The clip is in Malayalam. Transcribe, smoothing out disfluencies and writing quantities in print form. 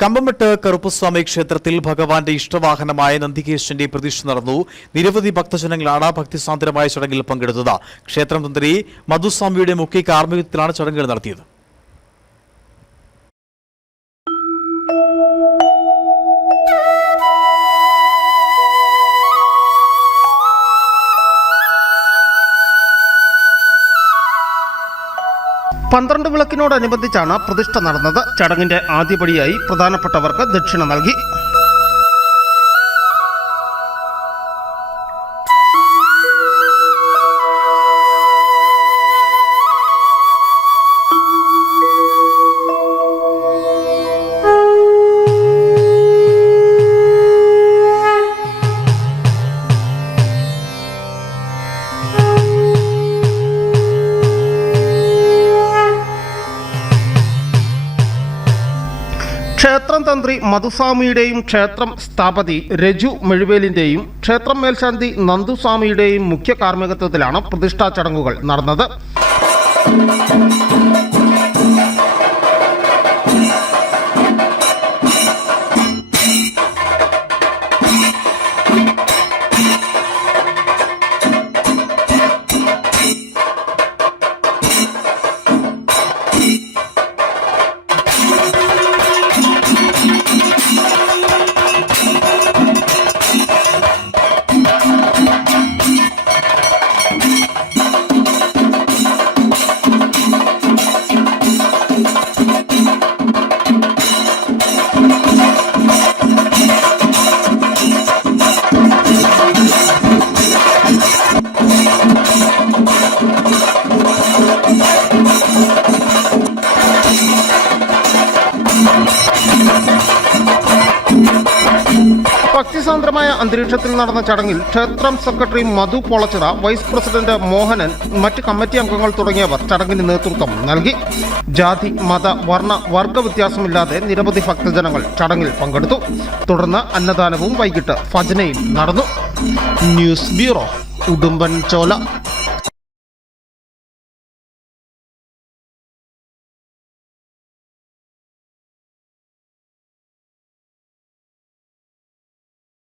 കമ്പംമെട്ട് കറുപ്പസ്വാമി ക്ഷേത്രത്തിൽ ഭഗവാന്റെ ഇഷ്ടവാഹനമായ നന്ദികേശന്റെ പ്രതിഷ്ഠ നടന്നു. നിരവധി ഭക്തജനങ്ങളാണ് ഭക്തിസാന്ദ്രമായ ചടങ്ങിൽ പങ്കെടുത്തത്. ക്ഷേത്രം തന്ത്രി മധുസ്വാമിയുടെ മുഖ്യ കാർമ്മികത്വത്തിലാണ് ചടങ്ങുകൾ നടത്തിയത്. പന്ത്രണ്ട് വിളക്കിനോടനുബന്ധിച്ചാണ് പ്രതിഷ്ഠ നടന്നത്. ചടങ്ങിന്റെ ആദ്യപടിയായി പ്രധാനപ്പെട്ടവർക്ക് ദക്ഷിണ നൽകി. ക്ഷേത്രം തന്ത്രി മധുസ്വാമിയുടെയും ക്ഷേത്രം സ്ഥാപതി രജു മെഴുവേലിന്റെയും ക്ഷേത്രം മേൽശാന്തി നന്ദുസ്വാമിയുടെയും മുഖ്യ കാർമ്മികത്വത്തിലാണ് പ്രതിഷ്ഠാ ചടങ്ങുകൾ നടന്നത്. ഭക്തിസാന്ദ്രമായ അന്തരീക്ഷത്തിൽ നടന്ന ചടങ്ങിൽ ക്ഷേത്രം സെക്രട്ടറി മധു പൊളച്ചിറ, വൈസ് പ്രസിഡന്റ് മോഹനൻ, മറ്റ് കമ്മിറ്റി അംഗങ്ങൾ തുടങ്ങിയവർ ചടങ്ങിന് നേതൃത്വം നൽകി. ജാതി, മത, വർണ്ണ, വർഗ വ്യത്യാസമില്ലാതെ നിരവധി ഭക്തജനങ്ങൾ ചടങ്ങിൽ പങ്കെടുത്തു. തുടർന്ന് അന്നദാനവും വൈകിട്ട് ഭജനയും നടന്നു. News bureau, Udumbanchola.